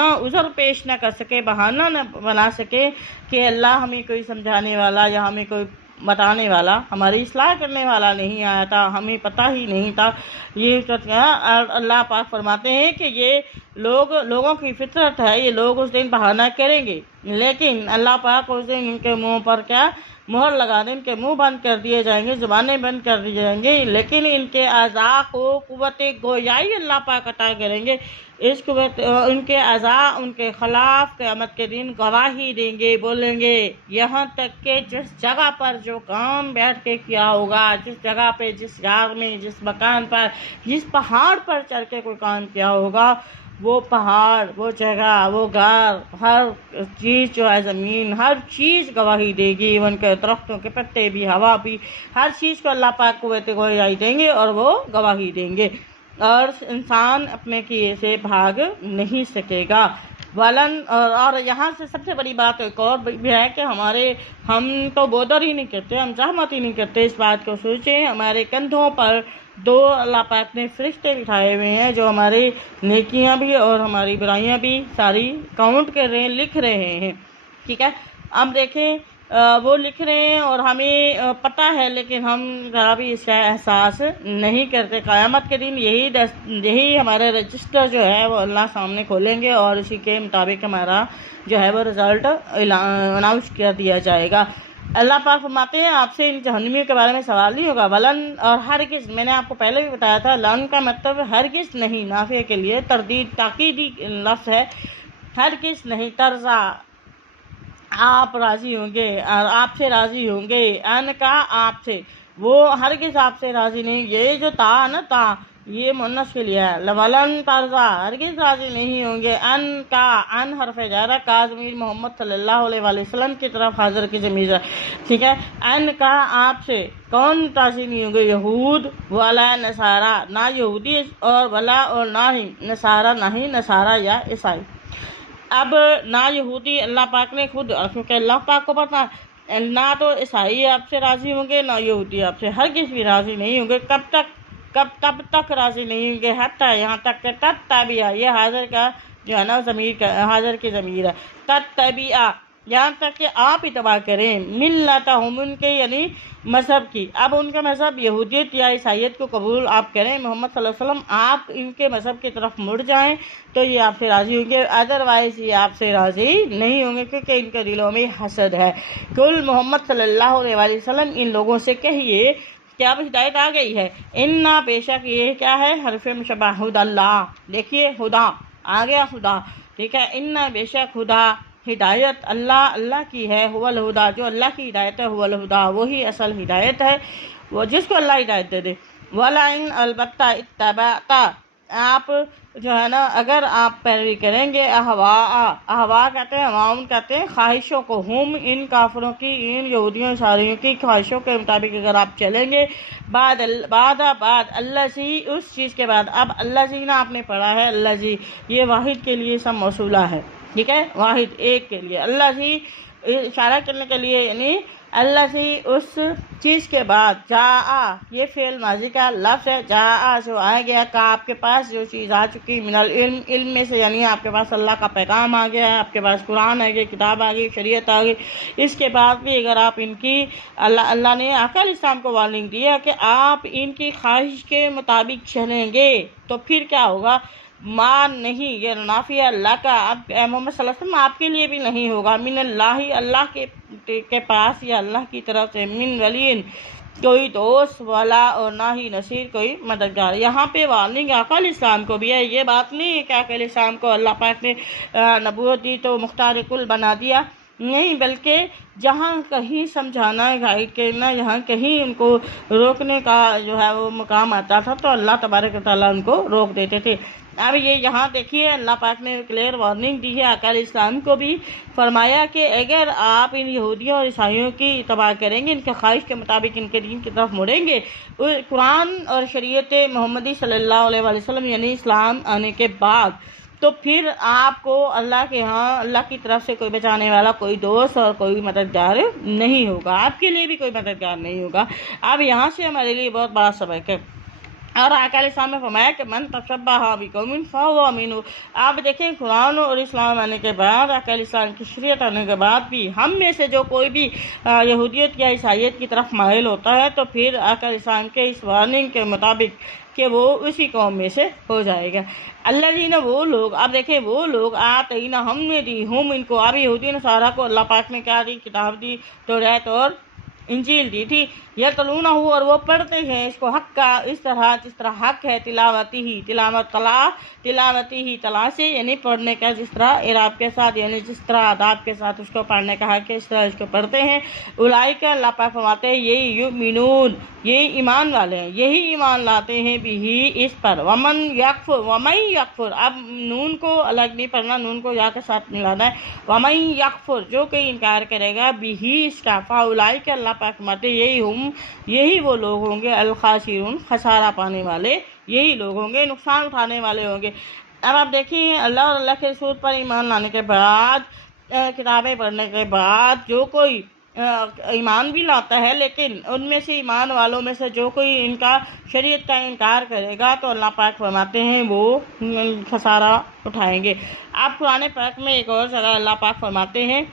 ना उज़र पेश ना कर सके, बहाना न बना सके कि अल्लाह हमें कोई समझाने वाला या हमें कोई बताने वाला, हमारी इस्लाह करने वाला नहीं आया था, हमें पता ही नहीं था। ये अल्लाह पाक फरमाते हैं कि ये लोगों की फितरत है, ये लोग उस दिन बहाना करेंगे, लेकिन अल्लाह पाक उस दिन इनके मुंह पर क्या मोहर लगा दें, इनके मुंह बंद कर दिए जाएंगे, ज़ुबानें बंद कर दी जाएंगी, लेकिन इनके अज़ा को कुव्वत गोयाई अल्लाह पाक अता करेंगे। इस कुव्वत उनके अज़ा उनके खिलाफ क़यामत के दिन गवाही देंगे, बोलेंगे, यहाँ तक कि जिस जगह पर जो काम बैठ के किया होगा, जिस जगह पे, जिस गाँव में, जिस मकान पर, जिस पहाड़ पर चढ़ के कोई काम किया होगा, वो पहाड़, वो जगह, वो घर, हर चीज़ जो है, ज़मीन, हर चीज़ गवाही देगी। उनके दरख्तों के पत्ते भी, हवा भी, हर चीज़ को अल्लाह पाक कुव्वत गोयाई देंगे और वो गवाही देंगे, और इंसान अपने किए से भाग नहीं सकेगा। वलन और यहाँ से सबसे बड़ी बात एक और भी है कि हम तो बोदर ही नहीं करते, हम जहमत ही नहीं करते इस बात को सोचें। हमारे कंधों पर 2 अल्लाह पाक ने फरिश्ते बिठाए हुए हैं जो हमारी नेकियां भी और हमारी बुराइयां भी सारी काउंट कर रहे हैं, लिख रहे हैं। ठीक है, अब देखें वो लिख रहे हैं और हमें पता है, लेकिन हम ज़रा भी इसका एहसास नहीं करते। क़यामत के दिन यही हमारे रजिस्टर जो है वो अल्लाह सामने खोलेंगे और इसी के मुताबिक हमारा जो है वो रिज़ल्ट अनाउंस कर दिया जाएगा। अल्लाह पाक फरमाते हैं, आपसे इन जहन्नमियों के बारे में सवाल नहीं होगा। वलन और हरगिज़, मैंने आपको पहले भी बताया था, लन का मतलब हरगिज़ नहीं, नाफिया के लिए तरदीद ताकीदी लफ्ज़ है, हरगिज़ नहीं। तर्जा, आप राज़ी होंगे और आपसे राज़ी होंगे, अन का आपसे, वो हरगिज़ आपसे राज़ी नहीं। ये जो ता ना, ता ये मुन्नस के लिए है। वलन तर्जा, हरगिज़ राज़ी नहीं होंगे, अन का, अन हरफ जारा का ज़मीर मोहम्मद सल्लल्लाहु अलैहि वसल्लम की तरफ हाजिर की ज़मीर है। ठीक है, अन का आपसे कौन राज़ी नहीं होंगे? यहूद वाला नसारा, ना यहूदी और वला और ना ही नसारा, ना ही नसारा या ईसाई। अब ना यहूदी, अल्लाह पाक ने खुद, क्योंकि अल्लाह पाक को पता ना तो ईसाई आपसे राज़ी होंगे, ना यहूदी आपसे हरगिज़ भी राज़ी नहीं होंगे। तब तक राज़ी नहीं होंगे, हत्ता, यहाँ तक के तब ताबिया, ये हाजिर का जो है ना ज़मीर का, हाजिर की ज़मीर है, तब ताबिया, यहाँ तक कि आप इत्बा करें, मिल्लतहुम, उनके यानी मज़हब की। अब उनका मज़हब यहूदियत या ईसाइयत को कबूल आप करें, मोहम्मद सल्लल्लाहु अलैहि वसल्लम आप इनके मज़हब की तरफ मुड़ जाएं, तो ये आपसे राज़ी होंगे, अदरवाइज़ ये आपसे राज़ी नहीं होंगे, क्योंकि इनके दिलों में हसद है। कुल मोहम्मद सल्लल्लाहु अलैहि वसल्लम इन लोगों से कहिए क्या अब हिदायत आ गई है। इन्ना, बेशक ये क्या है, हरफ मुशब्बह, हुदल्लाह, देखिए हुदा आ गया, हुदा। ठीक है, इन्ना बेशक हुदा, हिदायत अल्लाह की है, हुवल हुदा, जो अल्लाह की हिदायत है, हुवल हुदा, वही असल हिदायत है, वो जिसको अल्लाह हिदायत दे दे। वला इन अलबत्ता इत्तबाता, आप जो है ना अगर आप पैरवी करेंगे, अहवा कहते हैं, हवाउन कहते हैं ख्वाहिशों को, हम इन काफिरों की, इन यहूदियों सारियों की ख्वाहिशों के मुताबिक अगर आप चलेंगे, बाद अल्लाह जी, उस चीज़ के बाद। अब अल्लाह जी ना आपने पढ़ा है, अल्लाह जी ये वाहिद के लिए सब मौसूला है, ठीक है, वाहिद एक के लिए, अल्लाह जी इशारा करने के लिए, यानी अल्लाह जी उस चीज़ के बाद, जा ये फेल माजी का लफ्ज़ है, जा जो आ गया, का आपके पास जो चीज़ आ चुकी, मिनल इल्म में से, यानी आपके पास अल्लाह का पैगाम आ गया है, आपके पास कुरान आ गया, किताब आ गई, शरीयत आ गई। इसके बाद भी अगर आप इनकी, अल्लाह ने अकल इस्लाम को वार्निंग दिया कि आप इनकी ख्वाहिश के मुताबिक चलेंगे तो फिर क्या होगा, मान नहीं, ये नाफिया अल्लाह का, अब मोहम्मद सल्लल्लाहु अलैहि वसल्लम आपके लिए भी नहीं होगा, मिन अल्लाह, अल्लाह के पास या अल्लाह की तरफ से, मिन वलीन, कोई दोस्त वाला, और ना ही नसीर, कोई मददगार। यहाँ पे वार्निंग अकल इस्लाम को भी है, ये बात नहीं है कि अकल इस्लाम को अल्लाह पाक ने नबूवत दी तो मुख्तार कुल बना दिया, नहीं, बल्कि जहाँ कहीं समझाना गाइड करना, यहाँ कहीं उनको रोकने का जो है वो मुकाम आता था तो अल्लाह तबारक व तआला उनको रोक देते थे। अब ये यहाँ देखिए अल्लाह पाक ने क्लियर वार्निंग दी है अकल इस्लाम को भी, फरमाया कि अगर आप इन यहूदियों और ईसाइयों की तबाह करेंगे, इनके ख्वाहिश के मुताबिक इनके दीन की तरफ मुड़ेंगे, कुरान और शरीयत मोहम्मदी सल्लल्लाहु अलैहि वसल्लम यानी इस्लाम आने के बाद, तो फिर आपको अल्लाह के यहाँ, अल्लाह की तरफ से कोई बचाने वाला, कोई दोस्त और कोई मददगार नहीं होगा, आपके लिए भी कोई मददगार नहीं होगा। अब यहाँ से हमारे लिए बहुत बड़ा सबक है। और आका इस्लाम में फरमाया कि मन तशब्बह बिकौमिन फहुवा मिन्हुम। आप देखें कुरान और इस्लाम आने के बाद, आका इस्लाम की शरीयत आने के बाद भी हम में से जो कोई भी यहूदियत या ईसाईयत की तरफ माइल होता है तो फिर आका इस्लाम के इस वार्निंग के मुताबिक कि वो उसी कौम में से हो जाएगा। अल्लाज़ीना वो लोग, आप देखें वो लोग आतईना हमने दी हम इनको, अब यहूदी नसारा को अल्लाह पाक ने क्या दी, किताब दी, तौरात और इंजील दी थी। यह तलूना हो और वो पढ़ते हैं इसको हक का, इस तरह जिस तरह हक है, तिलावती ही तला से यानी पढ़ने का, जिस तरह इराब के साथ यानी जिस तरह आदाब के साथ उसको पढ़ने का हक है इस तरह इसको पढ़ते हैं। उलाइका अल्लाह पाक फरमाते हैं यही युमिनून, यही ईमान वाले हैं, यही ईमान लाते हैं बिही इस पर। वमन यकफुर, अब नून को अलग नहीं पढ़ना, नून को या के साथ मिलाना है। वमन यकफुर, जो कोई इनकार करेगा बिही इसका, फाउलाइका अल्लाह पाक फरमाते यही वो लोग होंगे अल खासिरून, खसारा पाने वाले यही लोग होंगे, नुकसान उठाने वाले होंगे। अब आप देखिए अल्लाह और अल्लाह के रसूल पर ईमान लाने के बाद, किताबें पढ़ने के बाद जो कोई ईमान भी लाता है लेकिन उनमें से ईमान वालों में से जो कोई इनका शरीयत का इनकार करेगा तो अल्लाह पाक फरमाते हैं वो खसारा उठाएंगे। आप कुरान पाक में एक और जगह अल्लाह पाक फरमाते हैं,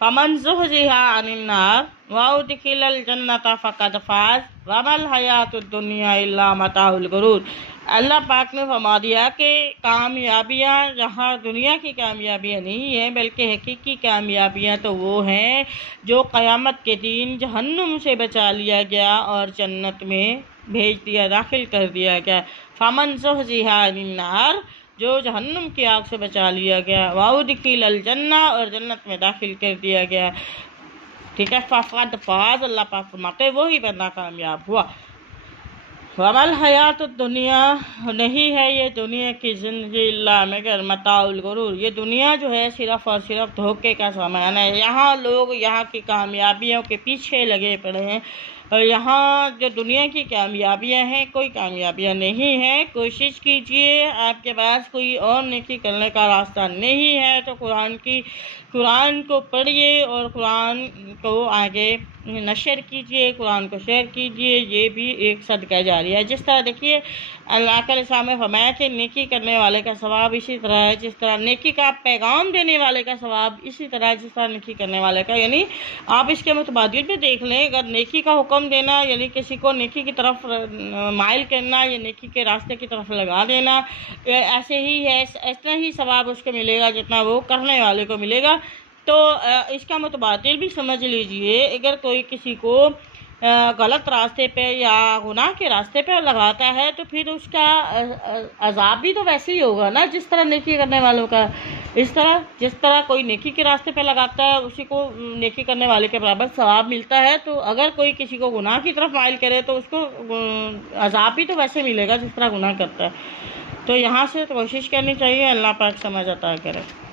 फमन ज़ुहज़िहा अनिन नार व उदखिलल जन्नत फ़क़द फ़ाज़ वमल हयातुद दुनिया इल्ला मताउल गुरूर। अल्लाह पाक ने फरमा दिया कि कामयाबियाँ यहाँ दुनिया की कामयाबियाँ नहीं हैं बल्कि हकीकी कामयाबियाँ तो वो हैं जो क़यामत के दिन जहन्नुम से बचा लिया गया और जन्नत में भेज दिया, दाखिल कर दिया गया। फमन ज़ुहज़िहा अनिन नार, जो जहन्नुम की आग से बचा लिया गया, वाउदखिलल जन्ना, और जन्नत में दाखिल कर दिया गया, ठीक है, फ़क़द फ़ाज़, अल्लाह पाक फरमाते वही बंदा कामयाब हुआ। वमल हयात दुनिया, नहीं है ये दुनिया की ज़िंदगी इल्ला मगर मताउल गुरूर, ये दुनिया जो है सिर्फ़ और सिर्फ धोखे का सामान है। यहाँ लोग यहाँ की कामयाबियों के पीछे लगे पड़े हैं और यहाँ जो दुनिया की कामयाबियाँ हैं कोई कामयाबियाँ नहीं हैं। कोशिश कीजिए, आपके पास कोई और नेकी करने का रास्ता नहीं है तो कुरान को पढ़िए और कुरान को आगे नशर कीजिए, कुरान को शेयर कीजिए, ये भी एक सदका जारिया है। जिस तरह देखिए अल्लाह के रसूल ने फरमाया कि नेकी करने वाले का सवाब इसी तरह है जिस तरह नेकी का पैगाम देने वाले का सवाब इसी तरह जिस तरह नेकी करने वाले का, यानी आप इसके मुतबादिल भी देख लें। अगर नेकी का हुक्म देना यानी किसी को नेकी की तरफ माइल करना या नेकी के रास्ते की तरफ लगा देना, ऐसे ही है, ऐसा ही सवाब उसको मिलेगा जितना वो करने वाले को मिलेगा। तो इसका मुतबादिल भी समझ लीजिए, अगर कोई किसी को गलत रास्ते पे या गुनाह के रास्ते पे लगाता है तो फिर उसका अज़ाब भी तो वैसे ही होगा ना जिस तरह नेकी करने वालों का। इस तरह जिस तरह कोई नेकी के रास्ते पे लगाता है उसी को नेकी करने वाले के बराबर सवाब मिलता है, तो अगर कोई किसी को गुनाह की तरफ माइल करे तो उसको अज़ाब भी तो वैसे मिलेगा जिस तरह गुनाह करता है। तो यहाँ से तो कोशिश करनी चाहिए। अल्लाह पाक समझ अता करे।